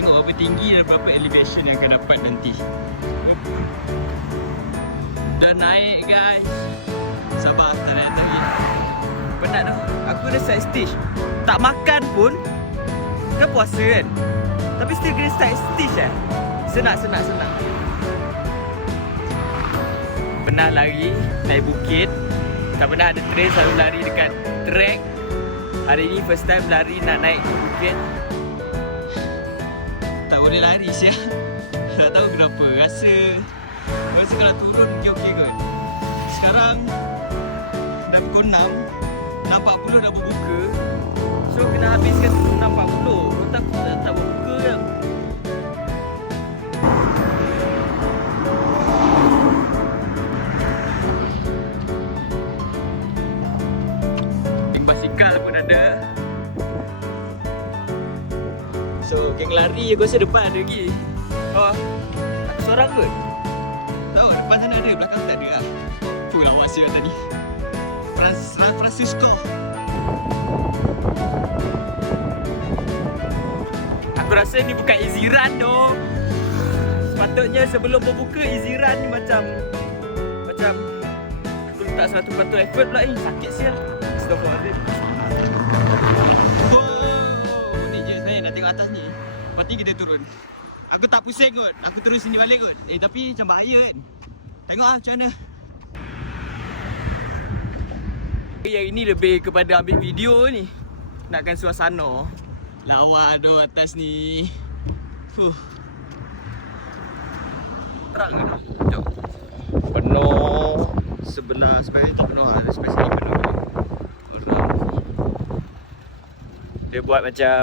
tengok berapa tinggi dan berapa elevation yang akan dapat nanti. Dah naik guys. Sabar, tak naik lagi. Penat dah. Aku dah side stage. Tak makan pun. Kan puasa kan. Tapi still kena side stage eh. Senang. Pernah lari naik bukit. Tak pernah ada trail, selalu lari dekat track. Hari ni first time lari nak naik bukit. Tak boleh lari siap. Tak tahu kenapa. Rasa kalau turun okey kot. Sekarang dah pukul 6. 6.40 dah berbuka. So kena habiskan 6.40. Otak aku tak berbuka yang. Basikal pun ada. So geng lari aku rasa depan ada lagi. Oh, aku seorang kot. Tahu depan sana ada, belakang tak ada lah. Fuh lawa siap tadi. San Francisco. Aku rasa ni bukan easy run doh. Sepatutnya sebelum berbuka easy run ni macam aku letak 100% effort pula ni. Sakit sial. Astagfirullahaladzim. Wow, ni je saya nak tengok atas ni. Lepas ni kita turun. Aku tak pusing kot. Aku turun sini balik kot. Tapi macam bahaya kan. Tengok lah macam mana. Yang ini lebih kepada ambil video ni. Nakkan suasana. Lawa doh atas ni. Fuh. Terang ke tak? Jom. Penuh. Sebelah sebenarnya tak penuh lah. Sebelah sini penuh. Dia buat macam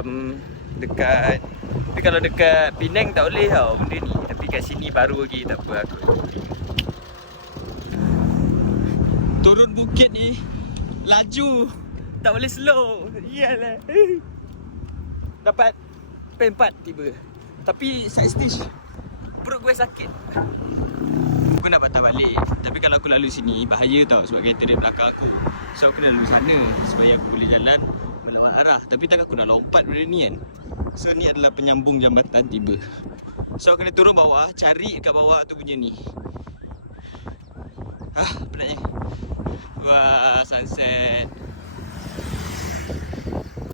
dekat. Tapi kalau dekat Penang tak boleh tau benda ni. Tapi kat sini baru lagi, tak apa aku. Turun bukit ni laju. Tak boleh slow. Iyalah. Dapat P4 tiba. Tapi side stage perut gue sakit. Aku nak patah balik. Tapi kalau aku lalu sini bahaya tau sebab kereta dia belakang aku. So aku nak lalu sana supaya aku boleh jalan melawan arah. Tapi takkan aku nak lompat benda ni kan. So ni adalah penyambung jambatan tiba. So aku kena turun bawah, cari kat bawah tu punya ni. Penatnya. Wah, sunset.